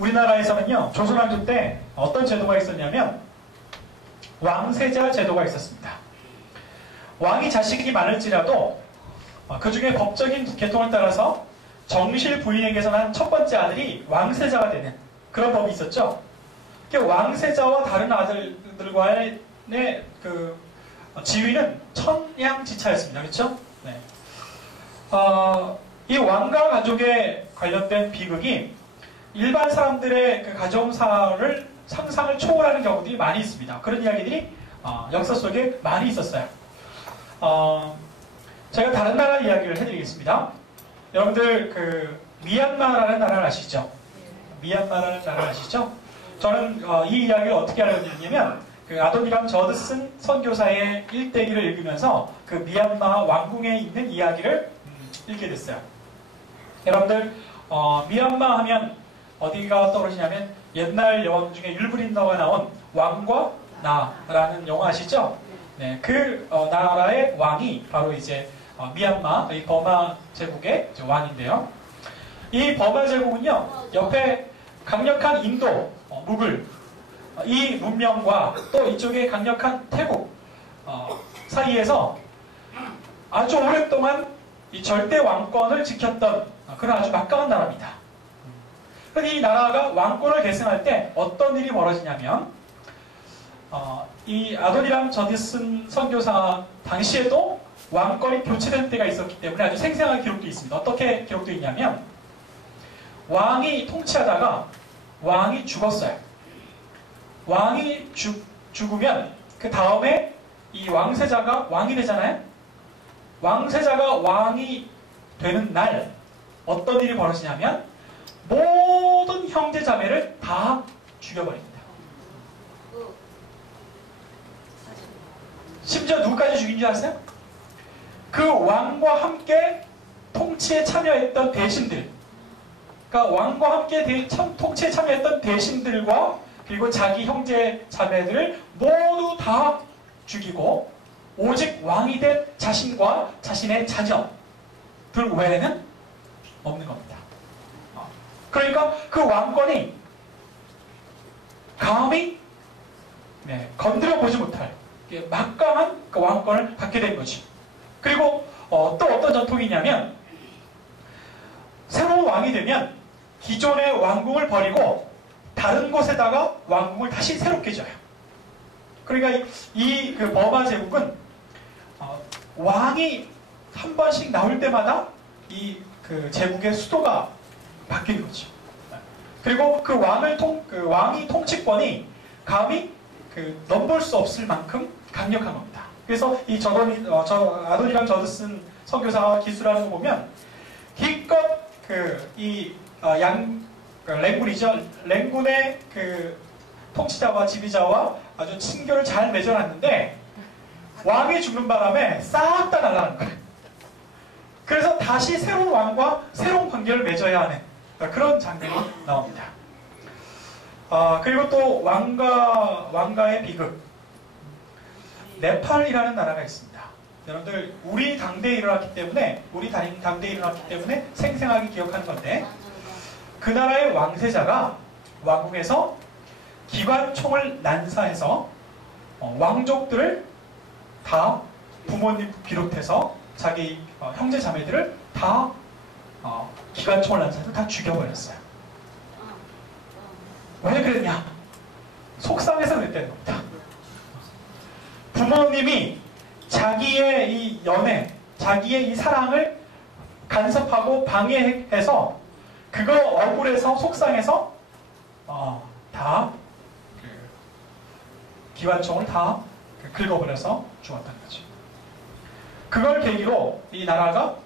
우리나라에서는요, 조선왕조 때 어떤 제도가 있었냐면 왕세자 제도가 있었습니다. 왕이 자식이 많을지라도 그 중에 법적인 계통을 따라서 정실 부인에게서 난 첫 번째 아들이 왕세자가 되는 그런 법이 있었죠. 왕세자와 다른 아들들과의 그 지위는 천양지차였습니다. 그렇죠? 네. 이 왕과 가족에 관련된 비극이 일반 사람들의 그 가정사를 상상을 초월하는 경우들이 많이 있습니다. 그런 이야기들이 역사 속에 많이 있었어요. 제가 다른 나라 이야기를 해드리겠습니다. 여러분들 그 미얀마라는 나라를 아시죠? 미얀마라는 나라를 아시죠? 저는 이 이야기를 어떻게 알게 됐냐면 그 아도니람 저드슨 선교사의 일대기를 읽으면서 그 미얀마 왕궁에 있는 이야기를 읽게 됐어요. 여러분들 미얀마 하면 어디가 떠오르시냐면 옛날 영화 중에 율브린더가 나온 왕과 나라는 영화 아시죠? 네, 그 나라의 왕이 바로 이제 미얀마, 이 버마 제국의 왕인데요. 이 버마 제국은요, 옆에 강력한 인도, 무굴, 이 문명과 또 이쪽에 강력한 태국 사이에서 아주 오랫동안 이 절대 왕권을 지켰던 그런 아주 막강한 나라입니다. 이 나라가 왕권을 계승할 때 어떤 일이 벌어지냐면 이 아도니람 저드슨 선교사 당시에도 왕권이 교체된 때가 있었기 때문에 아주 생생한 기록도 있습니다. 어떻게 기록되어 있냐면 왕이 통치하다가 왕이 죽었어요. 왕이 죽으면 그 다음에 이 왕세자가 왕이 되잖아요. 왕세자가 왕이 되는 날 어떤 일이 벌어지냐면 모든 형제 자매를 다 죽여버립니다. 심지어 누구까지 죽인 줄 아세요? 그 왕과 함께 통치에 참여했던 대신들, 그러니까 왕과 함께 통치에 참여했던 대신들과 그리고 자기 형제 자매들을 모두 다 죽이고 오직 왕이 된 자신과 자신의 자녀들 외에는 없는 겁니다. 그러니까 그 왕권이 감히 건드려 보지 못할 막강한 그 왕권을 갖게 된 거죠. 그리고 또 어떤 전통이 있냐면 새로운 왕이 되면 기존의 왕궁을 버리고 다른 곳에다가 왕궁을 다시 새롭게 지어요. 그러니까 이 그 버마 제국은 왕이 한 번씩 나올 때마다 이 그 제국의 수도가 바뀌는 거죠. 그리고 그 왕이 통치권이 감히 넘볼 수 없을 만큼 강력한 겁니다. 그래서 이 아도니람 저드슨 선교사가 기술하는 거 보면 기껏 랭군이죠. 랭군의 그 통치자와 지휘자와 아주 친교를 잘 맺어놨는데 왕이 죽는 바람에 싹 다 날아가는 거예요. 그래서 다시 새로운 왕과 새로운 관계를 맺어야 하는 그런 장면이 나옵니다. 그리고 또 왕가의 비극. 네팔이라는 나라가 있습니다. 여러분들 우리 당대에 일어났기 때문에 생생하게 기억하는 건데 그 나라의 왕세자가 왕궁에서 기관총을 난사해서 왕족들을 다 부모님 비롯해서 자기 형제 자매들을 다 기관총을 난사해서 다 죽여버렸어요. 왜 그랬냐? 속상해서 그랬다는 겁니다. 부모님이 자기의 이 연애, 자기의 이 사랑을 간섭하고 방해해서 그거 억울해서 속상해서 다 기관총을 다 긁어버려서 죽었다는 거죠. 그걸 계기로 이 나라가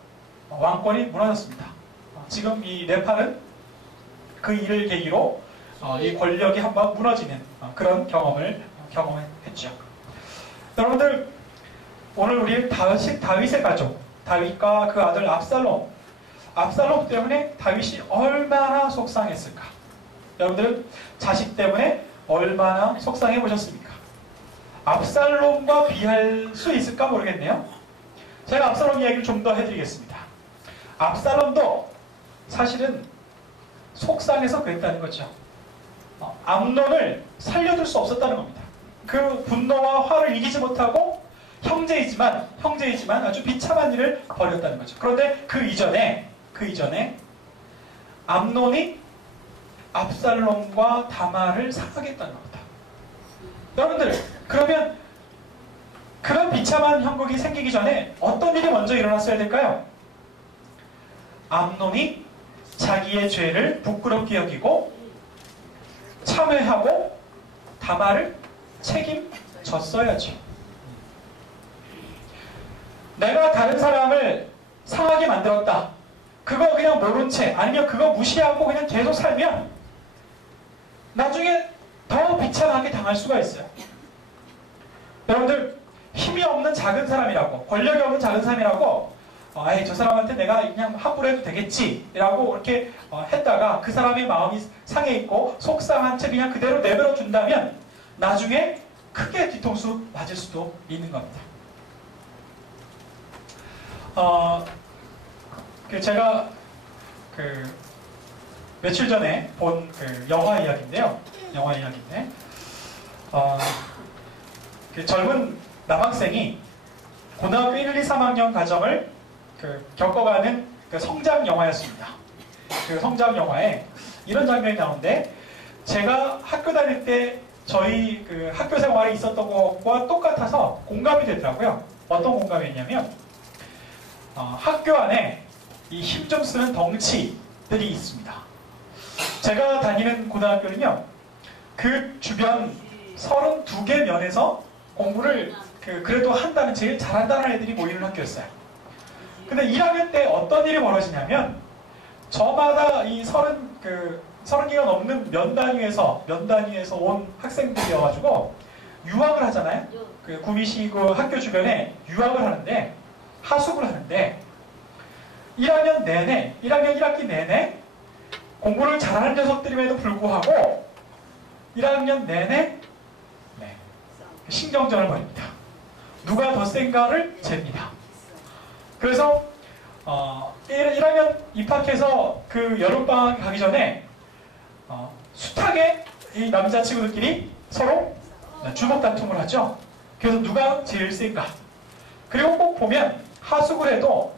왕권이 무너졌습니다. 지금 이 네팔은 그 일을 계기로 이 권력이 한번 무너지는 그런 경험했죠. 여러분들 오늘 우리 다윗의 가족, 다윗과 그 아들 압살롬 때문에 다윗이 얼마나 속상했을까? 여러분들 자식 때문에 얼마나 속상해 보셨습니까? 압살롬과 비할 수 있을까 모르겠네요. 제가 압살롬 이야기를 좀 더 해드리겠습니다. 압살롬도 사실은 속상해서 그랬다는 거죠. 암논을 살려둘 수 없었다는 겁니다. 그 분노와 화를 이기지 못하고 형제이지만 아주 비참한 일을 벌였다는 거죠. 그런데 그 이전에 암논이 압살롬과 다말을 사랑했다는 겁니다. 여러분들, 그러면 그런 비참한 형국이 생기기 전에 어떤 일이 먼저 일어났어야 될까요? 암논이 자기의 죄를 부끄럽게 여기고 참회하고 다말을 책임졌어야죠. 내가 다른 사람을 상하게 만들었다. 그거 그냥 모른 채 아니면 그거 무시하고 그냥 계속 살면 나중에 더 비참하게 당할 수가 있어요. 여러분들, 힘이 없는 작은 사람이라고, 권력이 없는 작은 사람이라고 아이 저 사람한테 내가 그냥 함부로 해도 되겠지 라고 이렇게 했다가 그 사람의 마음이 상해 있고 속상한 채 그냥 그대로 내버려 준다면 나중에 크게 뒤통수 맞을 수도 있는 겁니다. 제가 며칠 전에 본 영화 이야기인데요. 젊은 남학생이 고등학교 1, 2, 3학년 과정을 겪어가는 성장 영화였습니다. 그 성장 영화에 이런 장면이 나오는데, 제가 학교 다닐 때 저희 학교 생활에 있었던 것과 똑같아서 공감이 되더라고요. 어떤 공감이었냐면, 학교 안에 이 힘 좀 쓰는 덩치들이 있습니다. 제가 다니는 고등학교는요, 그 주변 32개 면에서 공부를 그래도 한다는, 제일 잘한다는 애들이 모이는 학교였어요. 근데 1학년 때 어떤 일이 벌어지냐면, 저마다 이 30개가 넘는 면 단위에서 온 학생들이어가지고 유학을 하잖아요. 구미시 학교 주변에 유학을 하는데, 하숙을 하는데 1학년 1학기 내내 공부를 잘하는 녀석들임에도 불구하고 1학년 내내 신경전을 벌입니다. 누가 더 센가를 잽니다. 그래서 1학년 입학해서 그 여름방학 가기 전에 숱하게 이 남자친구들끼리 서로 주먹 다툼을 하죠. 그래서 누가 제일 센가. 그리고 꼭 보면 하숙을 해도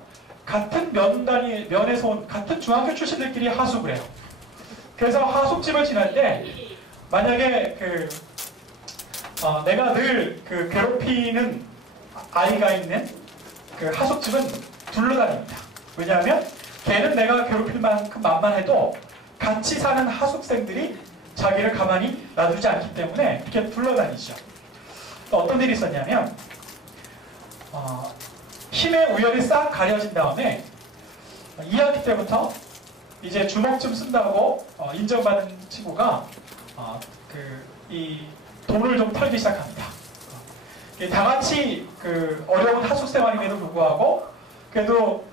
같은 면에서 온 같은 중학교 출신들끼리 하숙을 해요. 그래서 하숙집을 지날 때 만약에 내가 늘 괴롭히는 아이가 있는 하숙집은 둘러다닙니다. 왜냐하면 걔는 내가 괴롭힐 만큼 만만해도 같이 사는 하숙생들이 자기를 가만히 놔두지 않기 때문에 이렇게 둘러다니죠. 또 어떤 일이 있었냐면, 힘의 우열이 싹 가려진 다음에 2학기 때부터 이제 주먹 좀 쓴다고 인정받은 친구가 이 돈을 좀 털기 시작합니다. 다 같이 어려운 하숙 생활임에도 불구하고 그래도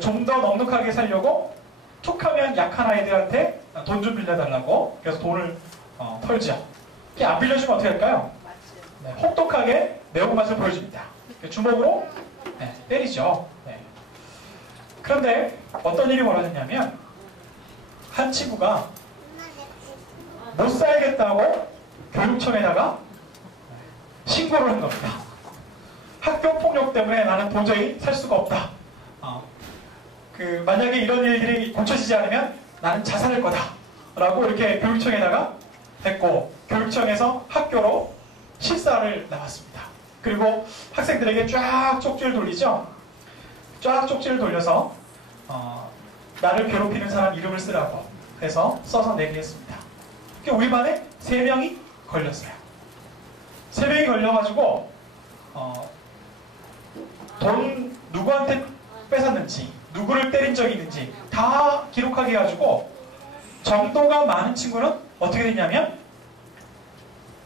좀 더 넉넉하게 살려고 툭하면 약한 아이들한테 돈 좀 빌려달라고 그래서 돈을 털죠. 이게 안 빌려주면 어떻게 할까요? 네, 혹독하게 매운맛을 보여줍니다. 주먹으로 때리죠. 그런데 어떤 일이 벌어졌냐면, 한 친구가 못 살겠다고 교육청에다가 신고를 한 겁니다. 학교 폭력 때문에 나는 도저히 살 수가 없다. 만약에 이런 일들이 고쳐지지 않으면 나는 자살할 거다. 라고 이렇게 교육청에다가 했고, 교육청에서 학교로 실사를 나왔습니다. 그리고 학생들에게 쫙 쪽지를 돌리죠. 쫙 쪽지를 돌려서 나를 괴롭히는 사람 이름을 쓰라고 해서 써서 내게 했습니다. 우리 반에 3명이 걸렸어요. 3명이 걸려가지고 돈 누구한테 뺏었는지, 누구를 때린 적이 있는지 다 기록하게 해가지고 정도가 많은 친구는 어떻게 됐냐면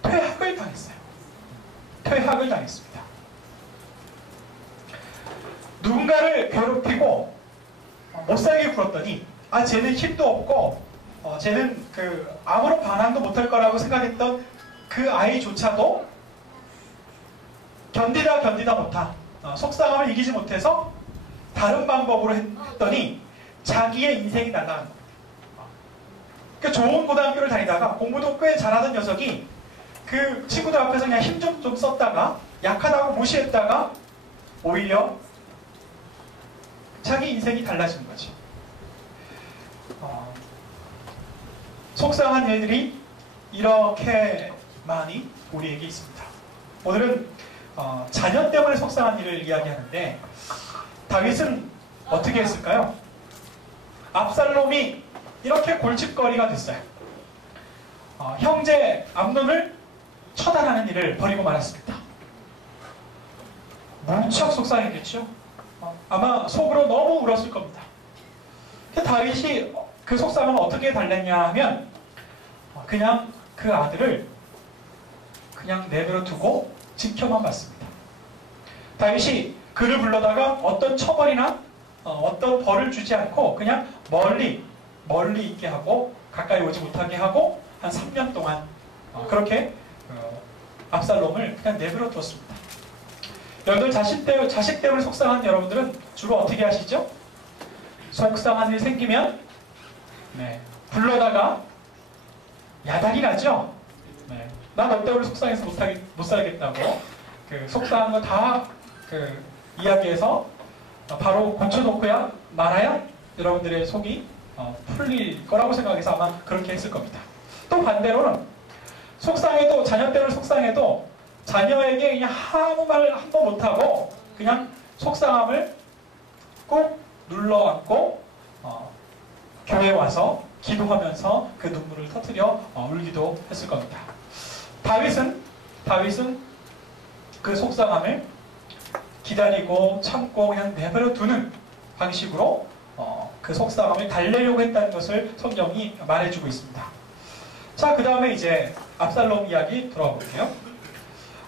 퇴학을 당했어요. 퇴학을 당했습니다. 누군가를 괴롭히고 못살게 굴었더니 쟤는 힘도 없고 쟤는 아무런 반항도 못할 거라고 생각했던 그 아이조차도 견디다 못한 속상함을 이기지 못해서 다른 방법으로 했더니 자기의 인생이 날아간 겁니다. 그 좋은 고등학교를 다니다가 공부도 꽤 잘하던 녀석이 그 친구들 앞에서 그냥 힘 좀 썼다가 약하다고 무시했다가 오히려 자기 인생이 달라지는 거지. 속상한 일들이 이렇게 많이 우리에게 있습니다. 오늘은 자녀 때문에 속상한 일을 이야기하는데 다윗은 어떻게 했을까요? 압살롬이 이렇게 골칫거리가 됐어요. 형제 암논을 처단하는 일을 벌이고 말았습니다. 무척 속상했겠죠? 아마 속으로 너무 울었을 겁니다. 다윗이 그 속상함을 어떻게 달랬냐 하면 그냥 그 아들을 그냥 내버려 두고 지켜만 봤습니다. 다윗이 그를 불러다가 어떤 처벌이나 어떤 벌을 주지 않고 그냥 멀리 있게 하고 가까이 오지 못하게 하고 한 3년 동안 그렇게 압살롬을 그냥 내버려 두었습니다. 여러분들 자식 때문에 속상한 여러분들은 주로 어떻게 하시죠? 속상한 일 생기면 불러다가 야단이 나죠? 나 너 때문에 속상해서 못 살겠다고 그 속상한 거 다 이야기해서 바로 고쳐놓고야 말아야 여러분들의 속이 풀릴 거라고 생각해서 아마 그렇게 했을 겁니다. 또 반대로는 속상해도 자녀 때문에 속상해도 자녀에게 그냥 아무 말 한 번 못하고 그냥 속상함을 꼭 눌러안고 교회에 와서 기도하면서 그 눈물을 터뜨려 울기도 했을 겁니다. 다윗은 그 속상함을 기다리고 참고 그냥 내버려 두는 방식으로 그 속상함을 달래려고 했다는 것을 성경이 말해주고 있습니다. 자, 그 다음에 이제 압살롬 이야기 들어가 볼게요.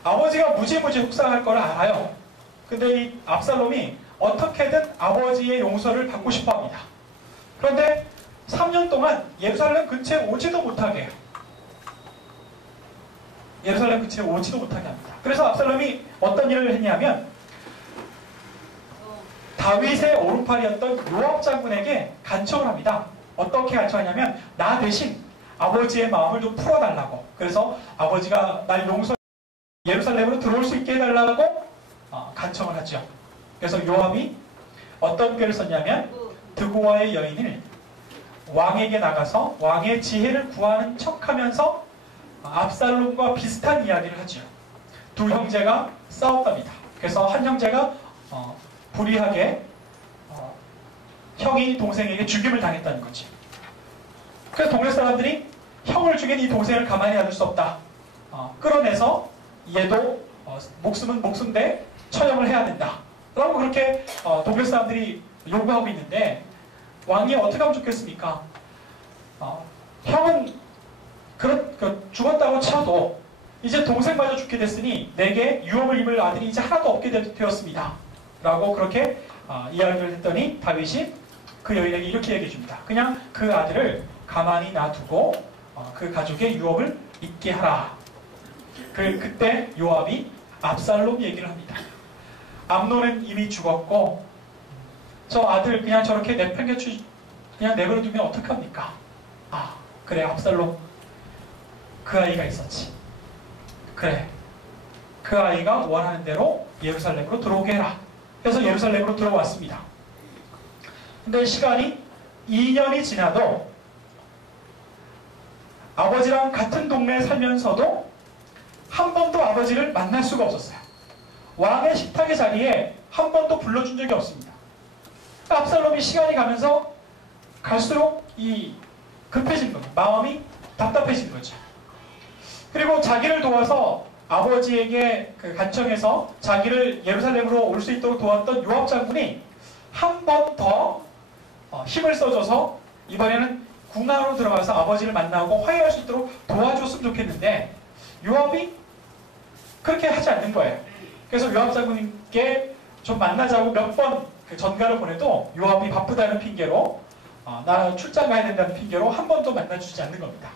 아버지가 무지무지 속상할 걸 알아요. 근데 이 압살롬이 어떻게든 아버지의 용서를 받고 싶어 합니다. 그런데 3년 동안 예루살렘 근처에 오지도 못하게 해요. 예루살렘 근처에 오지도 못하게 합니다. 그래서 압살롬이 어떤 일을 했냐면 다윗의 오른팔이었던 요압 장군에게 간청을 합니다. 어떻게 간청하냐면 나 대신 아버지의 마음을 좀 풀어달라고. 그래서 아버지가 날 예루살렘으로 들어올 수 있게 해달라고 간청을 하죠. 그래서 요압이 어떤 글을 썼냐면 드고아의 여인을 왕에게 나가서 왕의 지혜를 구하는 척하면서 압살롬과 비슷한 이야기를 하죠. 두 형제가 싸웠답니다. 그래서 한 형제가 불의하게 형이 동생에게 죽임을 당했다는 거지. 그래서 동네 사람들이 형을 죽인 이 동생을 가만히 놔둘 수 없다. 끌어내서 얘도 목숨은 목숨대 처형을 해야 된다. 라고 그렇게 동네 사람들이 요구하고 있는데 왕이 어떻게 하면 좋겠습니까? 형은 죽었다고 쳐도 이제 동생마저 죽게 됐으니 내게 유업을 입을 아들이 이제 하나도 없게 되었습니다. 라고 그렇게 이야기를 했더니 다윗이 그 여인에게 이렇게 얘기해 줍니다. 그냥 그 아들을 가만히 놔두고 그 가족의 유업을 잊게 하라. 그때 요압이 압살롬 얘기를 합니다. 암논은 이미 죽었고 저 아들 그냥 저렇게 그냥 내버려 두면 어떡합니까? 그래 압살롬 그 아이가 있었지. 그래 그 아이가 원하는 대로 예루살렘으로 들어오게 해라. 그래서 예루살렘으로 들어왔습니다. 근데 시간이 2년이 지나도 아버지랑 같은 동네에 살면서도 한 번도 아버지를 만날 수가 없었어요. 왕의 식탁의 자리에 한 번도 불러준 적이 없습니다. 압살롬이 시간이 가면서 갈수록 급해진 거예요. 마음이 답답해진 거죠. 그리고 자기를 도와서 아버지에게 간청해서 자기를 예루살렘으로 올 수 있도록 도왔던 요압 장군이 한 번 더 힘을 써줘서 이번에는 궁하로 들어가서 아버지를 만나고 화해할 수 있도록 도와줬으면 좋겠는데 요압이 그렇게 하지 않는 거예요. 그래서 요압 장군님께 좀 만나자고 몇 번 전가를 보내도 요압이 바쁘다는 핑계로 나 출장 가야 된다는 핑계로 한 번도 만나주지 않는 겁니다.